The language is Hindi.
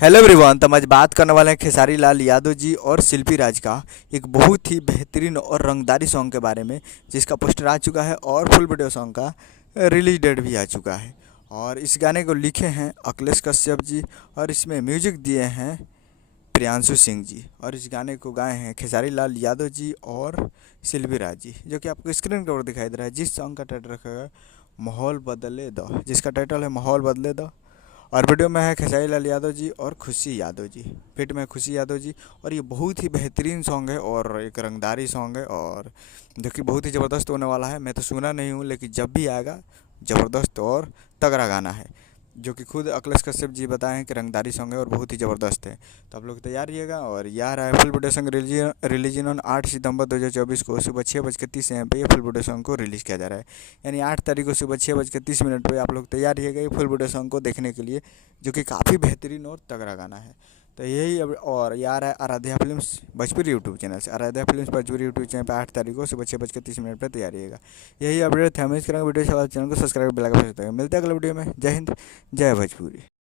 Hello everyone. तो हम आज बात करने वाले हैं खेसारी लाल यादव जी और शिल्पी राज का एक बहुत ही बेहतरीन और रंगदारी सॉन्ग के बारे में, जिसका पोस्टर आ चुका है और फुल वीडियो सॉन्ग का रिलीज डेट भी आ चुका है। और इस गाने को लिखे हैं अखिलेश कश्यप जी और इसमें म्यूजिक दिए हैं प्रियांशु सिंह जी। और इस गाने को गाए हैं खेसारी लाल यादव जी और शिल्पी राज जी, जो कि आपको स्क्रीन के ऊपर दिखाई दे रहा है। जिस सॉन्ग का टाइटल रखा है माहौल बदले दो, जिसका टाइटल है माहौल बदले दो। और वीडियो में है खेसारी लाल यादव जी और खुशी यादव जी, फिट में खुशी यादव जी। और ये बहुत ही बेहतरीन सॉन्ग है और एक रंगदारी सॉन्ग है, और जो कि बहुत ही ज़बरदस्त होने वाला है। मैं तो सुना नहीं हूँ, लेकिन जब भी आएगा ज़बरदस्त और तगड़ा गाना है, जो कि खुद अखिलेश कश्यप जी बताए हैं कि रंगदारी सॉन्ग है और बहुत ही ज़बरदस्त है। तो आप लोग तैयार रहिएगा। और यह रहा है full video song religion on 8 सितंबर 2024 को सुबह 6:30 AM पे ये फुल वीडियो सॉन्ग को रिलीज़ किया जा रहा है। यानी 8 तारीख को सुबह 6:30 पे आप लोग तैयार रहिएगा ये फुल वीडियो सॉन्ग को देखने के लिए, जो कि काफ़ी बेहतरीन और तगड़ा गाना है। तो यही अब, और यार है Aaradhya films Bhojpuri YouTube channel से, Aaradhya films Bhojpuri YouTube channel पर 8 तारीख को सुबह 6:30 पर तैयार रहिएगा। यही अपडेट थे। हमें इस तरह वीडियो चैनल को सब्सक्राइब बेल आइकन पर मिलते हैं अगले वीडियो में। जय हिंद, जय भोजपुरी।